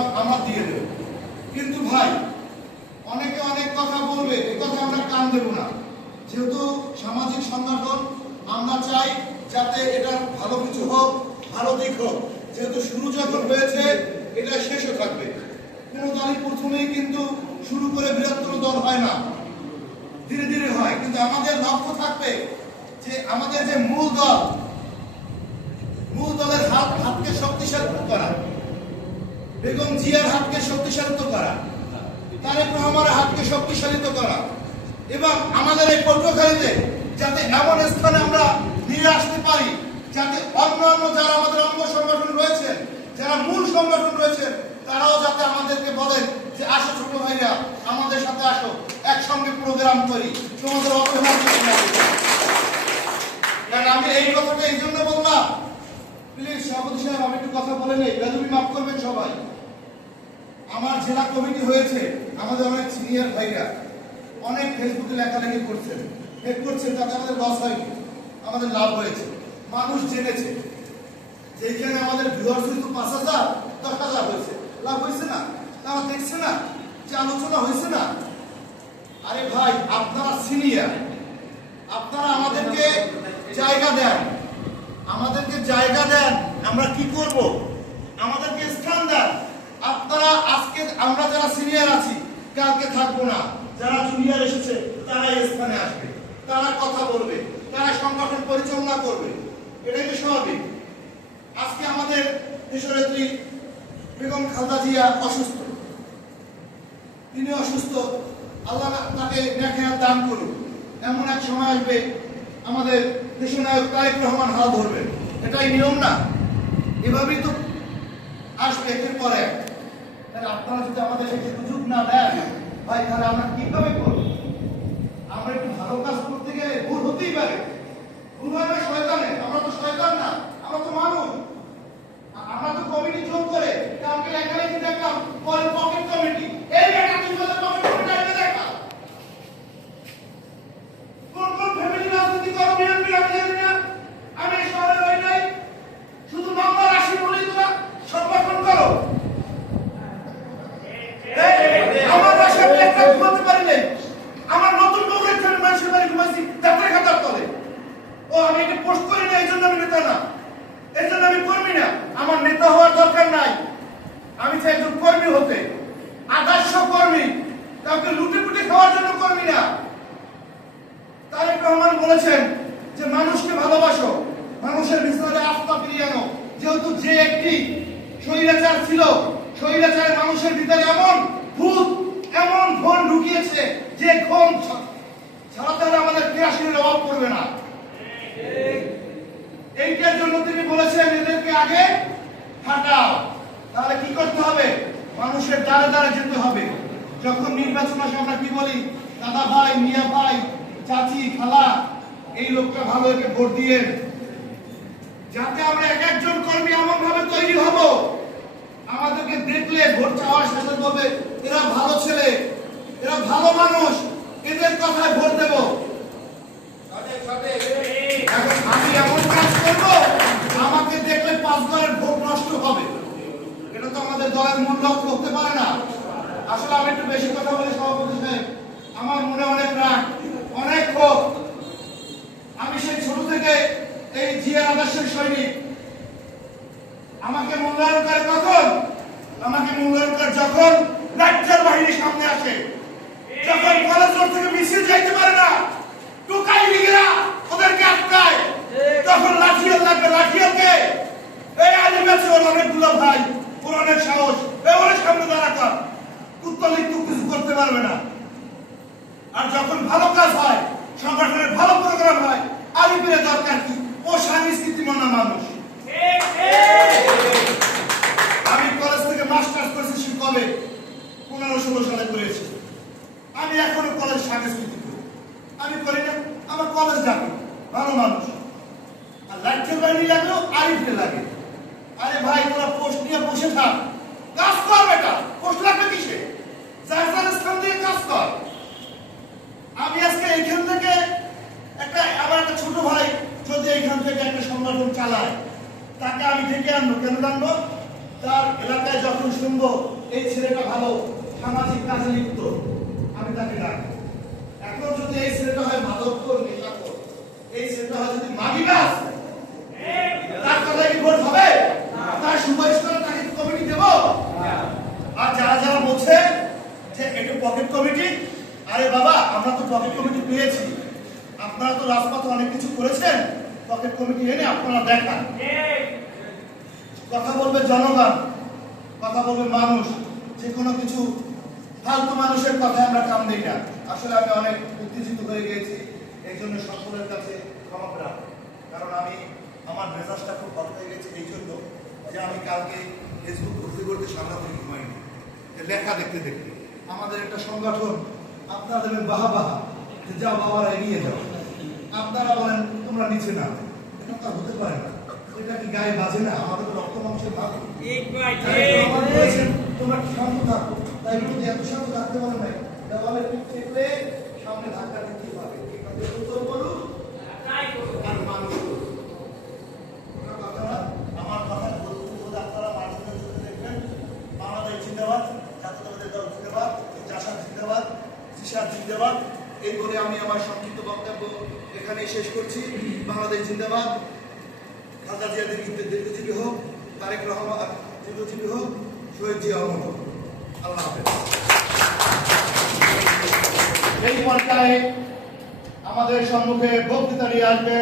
এবং আমরা দিয়ে দেব। কিন্তু ভাই অনেকে অনেক কথা বলবে, এই কথা আমরা কান দেব না। যেহেতু সামাজিক সংগঠন, আমরা চাই যাতে এটা ভালো কিছু হোক, ভালো দিক হোক। যেহেতু শুরু যখন হয়েছে এটা শেষও থাকবে। কোনো দলই প্রথমেই কিন্তু শুরু করে বৃহত্তর দল হয় না, ধীরে ধীরে হয়। কিন্তু আমাদের লক্ষ্য থাকবে যে আমাদের যে মূল দলের হাতকে শক্তিশালী করা, বেগম জিয়ার হাতকে শক্তিশালিত করা, তারেক রহমানের হাতকে শক্তিশালিত করা, এবং আমাদের এই পটুয়াখালীতে যাতে এমন স্থানে আমরা নিয়ে আসতে পারি যাতে অন্যান্য যারা আমাদের অঙ্গ সংগঠন রয়েছেন, যারা মূল সংগঠন রয়েছেন, তারাও যাতে আমাদেরকে বলেন যে আসো ছোট ভাইরা, আমাদের সাথে আসো, একসঙ্গে প্রোগ্রাম করি, তোমাদের অবহেলা করতে হবে। কারণ আমি এই কথাটা এই জন্য বললাম, প্লিজ সভাপতি সাহেব আমি একটু কথা বলে নেই, বেদবি মাফ করবেন সবাই। আমার জেলা কমিটি হয়েছে, আমাদের অনেক সিনিয়র ভাইরা অনেক ফেসবুকে লেখালেখি করছেন, হেড করছেন, তাতে আমাদের লস হয়নি, আমাদের লাভ হয়েছে। মানুষ জেনেছে যে এখানে আমাদের ভিউয়ার্স হয়তো ৫,০০০, ১০,০০০ হয়েছে, লাভ হয়েছে না? তারা দেখছে না যে আলোচনা হয়েছে না? আরে ভাই আপনারা সিনিয়র, আপনারা আমাদেরকে জায়গা দেন, আমরা কি করব? আমাদেরকে স্থান দেন। আপনারা আজকে আমরা যারা সিনিয়র আছি কালকে থাকবো না, যারা জুনিয়র এসেছে তারা এই স্থানে আসবে, তারা কথা বলবে, তারা সংগঠন পরিচালনা করবে, এটাই তো স্বাভাবিক। আজকে আমাদের দেশনেত্রী বেগম খালেদা জিয়া অসুস্থ, তিনি অসুস্থ, আল্লাহ তাকে নেখায়াত দান করুন। এমন এক সময় আসবে আমাদের দেশনায়ক তারেক রহমান হাল ধরবেন, এটাই নিয়ম না? এভাবেই তো আসবে একের পর এক। তাহলে আপনারা যদি আমাদের সুযোগ না দেন ভাই, তাহলে আমরা কিভাবে করব? আমরা একটু ভালো কাজ করতে গেলে ভুল হতেই পারে, ভুল হয় না শয়তানের, আমরা তো শয়তান না, আমরা তো মানুষ। আমরা তো কমিটি যোগ করে কালকে লেখালেখি দেখলাম পরে পকেট কমিটি, এই একটা দুই বলে পকেট কমিটি আইতে দেখা কোন ফ্যামিলি রাজনীতি করো, বিএনপি আমি জানি না, আমি এই শহরে রই নাই, শুধু নম্বর ৮০ বলেই তোরা সংগঠন করো। আমার বাসায় আমি একটা ঘুমাতে পারি নাই, আমার নতুন বউ রেখে আমি মানুষের বাড়ি ঘুমাইছি যাত্রা খাতার তলে। ও আমি এটা পোস্ট করি না, এই জন্য আমি নেতা না, এই জন্য আমি কর্মী না। আমার নেতা হওয়ার দরকার নাই, আমি চাই একজন কর্মী হতে, আদর্শ কর্মী, কাউকে লুটে পুটে খাওয়ার জন্য কর্মী না। তারেক রহমান বলেছেন যে মানুষকে ভালোবাসো, মানুষের ভিতরে আস্থা ফিরিয়ে আনো। যেহেতু যে একটি স্বৈরাচার ছিল, স্বৈরাচারের মানুষের ভিতরে এমন ভূত, এমন ঘোর ঢুকিয়েছে যে ঘোর ছাড়াতে হলে আমাদের কেরাসিনের অভাব পড়বে না। এইটার জন্য তিনি বলেছেন এদেরকে আগে হাঁটাও। তাহলে কি করতে হবে? মানুষের দ্বারে দ্বারে যেতে হবে। যখন নির্বাচন আসে আমরা কি বলি? দাদা ভাই, মিয়া ভাই, চাচি, খালা, এই লোকটা ভালো, একে ভোট দিয়ে, যাতে আমরা এক একজন কর্মী এমন ভাবে তৈরি হব আমাদেরকে দেখলে ভোট চাওয়ার সাথে বলবে এরা ভালো ছেলে, এরা ভালো মানুষ, এদের কথায় ভোট দেব। এখন আমি এমন কাজ করব আমাকে দেখলে ৫ দলের ভোট নষ্ট হবে, এটা তো আমাদের দলের মূল লক্ষ্য হতে পারে না। আসলে আমি একটু বেশি কথা বলি সভাপতি সাহেব, আমার মনে অনেক রাগ, অনেক ক্ষোভ। আমি সেই ছোট থেকে এই জিয়ার আদর্শের সৈনিক। আমাকে মূল্যায়ন করে কখন? আমাকে মূল্যায়ন করে যখন রাজ্যের বাহিনী সামনে আসে, যখন কলেজ রোড থেকে মিছিল যাইতে পারে না, টুকাই লিগেরা ওদেরকে আটকায়, তখন লাঠিয়াল লাগবে। লাঠিয়ালকে এই আদিবাসী ওর অনেকগুলো ভাই, ওর অনেক সাহস, ওর সামনে দাঁড়া কর, উত্তলিক কিছু করতে পারবে না। আর যখন ভালো কাজ হয়, সংগঠনের ভালো প্রোগ্রাম হয়, আলিপের দরকার কি? ও সংস্কৃতি মানা মানুষ। আমি কলেজ থেকে মাস্টার্স করেছি কবে? 15-16 সালে করেছি। আমি এখনো কলেজ সংস্কৃতি করি, আমি করি না, আমার কলেজ যাবে ভালো মানুষ। আর লাঠি বাহিনী লাগলেও আলিপে লাগে। আরে ভাই তোরা পোস্ট নিয়ে বসে থাক, কাজ কর বেটা, পোস্ট লাগবে কিসে? যার যার স্থান দিয়ে কাজ কর। আমি আজকে এইখান থেকে আমার একটা ছোট ভাই যদি এইখান থেকে একটা সংগঠন চালায়, তাকে আমি ডেকে আনবো। কেন আনবো? তার এলাকায় যখন শুনবো শুনবো এই ছেলেটা ভালো, সামাজিক কাজে লিপ্ত, আমি তাকে ডাকবো। এখন যদি এই ছেলেটা হয় মাদকখোর, নেশাখোর, এই ছেলেটা হয় যদি মাগিবাজ, তার কথা কি ভোট হবে? তার সুপারিশ করে তাকে কমিটি দেব? আর যারা যারা বলছে যে এটা পকেট কমিটি, আরে বাবা আমরা তো পকেট কমিটি পেয়েছি, আপনারা তো রাজপথে অনেক কিছু করেছেন, পকেট কমিটি এনে আপনারা দেখান। কথা বলবে জনগণ, কথা বলবে মানুষ, যে কোনো কিছু ফালতু মানুষের কথায় আমরা কাম দিই না। আসলে আমি অনেক উত্তেজিত হয়ে গিয়েছি, এই জন্য সকলের কাছে ক্ষমা প্রার্থী। কারণ আমি আমার মেজাজটা খুব ভালো হয়ে গেছে এই জন্য যে আমি কালকে ফেসবুক ঘুরতে ঘুরতে সামনাসামনি ঘুমাইনি, লেখা দেখতে দেখতে। আমাদের একটা সংগঠন, আপনারা দেবেন বাহা বাহা, যে যাও বাবারা এগিয়ে যাও, আপনারা বলেন তোমরা নিচে না, এটা তো হতে পারে না, এটা কি গায়ে বাজে না? আমাদের তো রক্ত মাংসের ভাগ, তোমরা শান্ত থাকো, তাই বলে এত শান্ত থাকতে পারে না, দেওয়ালে পিঠ ঠেকলে সামনে ধাক্কা দিতে পারে, উত্তর বলুন আর মানুষ করুন। আমার কথা বলতে আপনারা মানুষের চোখে দেখবেন। বাংলাদেশ জিন্দাবাদ, জাতীয়তাবাদী দল জিন্দাবাদ, জাসাদ জিন্দাবাদ, জিসাদ জিন্দাবাদ। এই বলে আমি আমার সংক্ষিপ্ত বক্তব্য এখানে শেষ করছি। বাংলাদেশ জিন্দাবাদ, খালেদা জিয়া দীর্ঘজীবী হোক, তারেক রহমান দীর্ঘজীবী হোক, শহীদ জিয়া অমর হোক। আল্লাহ হাফেজ। এই পর্যায়ে আমাদের সম্মুখে বক্তৃতা নিয়ে আসবেন